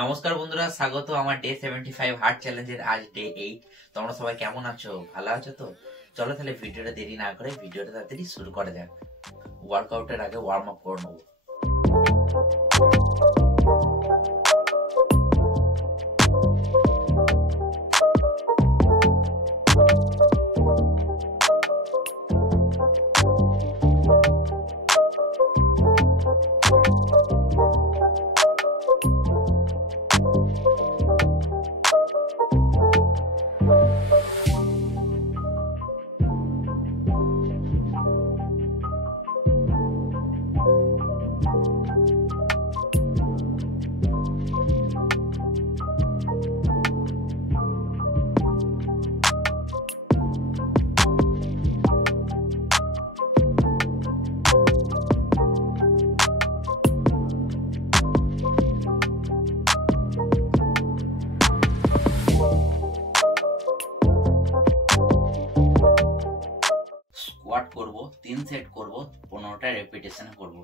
নমস্কার বন্ধুরা, স্বাগত আমার ডে 75 হার্ট চ্যালেঞ্জের আজ ডে 8। তোমরা সবাই কেমন আছো? ভালো আছো তো? চলো তাহলে ভিডিওটা দেরি না করে ভিডিওটা তাড়াতাড়ি শুরু করা যাক। ওয়ার্কআউটের আগে ওয়ার্ম আপ করে নেবো। স্কোয়াট করব, 3 সেট করব, 15টা রেপিটেশন করব।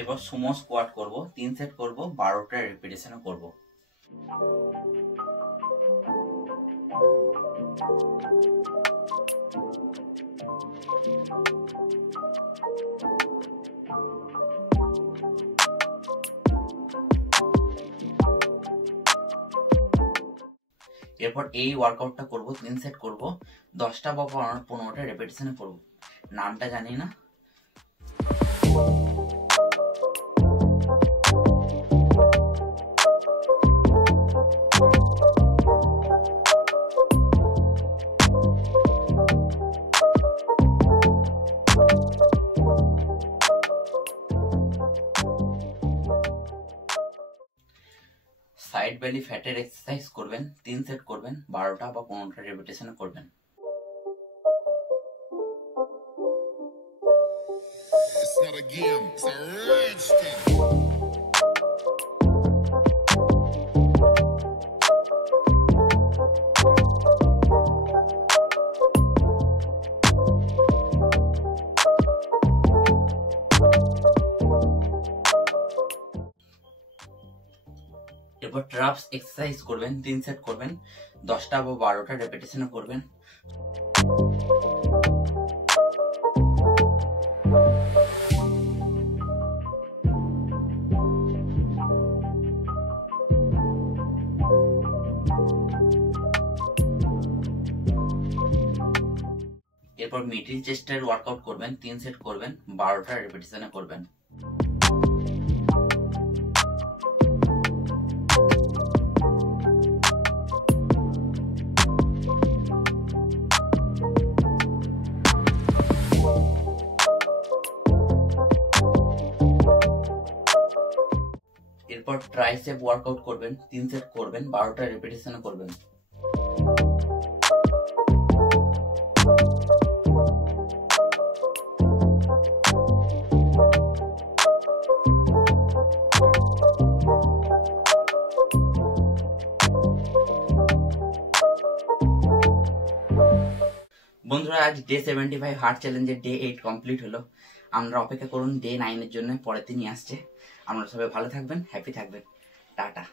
এবার সুমো স্কোয়াট করব, 3 সেট করব, 12টা রেপিটেশন করব। এরপর এই ওয়ার্কআউটটা করব, 3 সেট করব, 10টা বা 15টা রেপিটেশন করব। নামটা জানি না। সাইড বেলি ফ্যাটের এক্সারসাইজ করবেন, 3 সেট করবেন, 12টা বা 15টা রেপিটেশন করবেন। It's not a game, it's a rich thing. এরপর ট্রাপস এক্সারসাইজ করবেন, 3 সেট করবেন, 10টা বা 12টা রেপিটেশন করবেন। এরপর মিডল চেস্টের ওয়ার্কআউট করবেন, 3 সেট করবেন, 12টা রেপিটেশন করবেন। এরপর ট্রাইসেপ ওয়ার্কআউট করবেন, 3 সেট করবেন, 12টা রেপিটেশন করবেন। বন্ধুরা, আজ ডে 75 হার্ট চ্যালেঞ্জের ডে 8 কমপ্লিট হলো। আমরা অপেক্ষা করুন ডে 9 এর জন্য, পরের দিনই আসছে। আমরা সবাই ভালো থাকবেন, হ্যাপি থাকবেন। টাটা।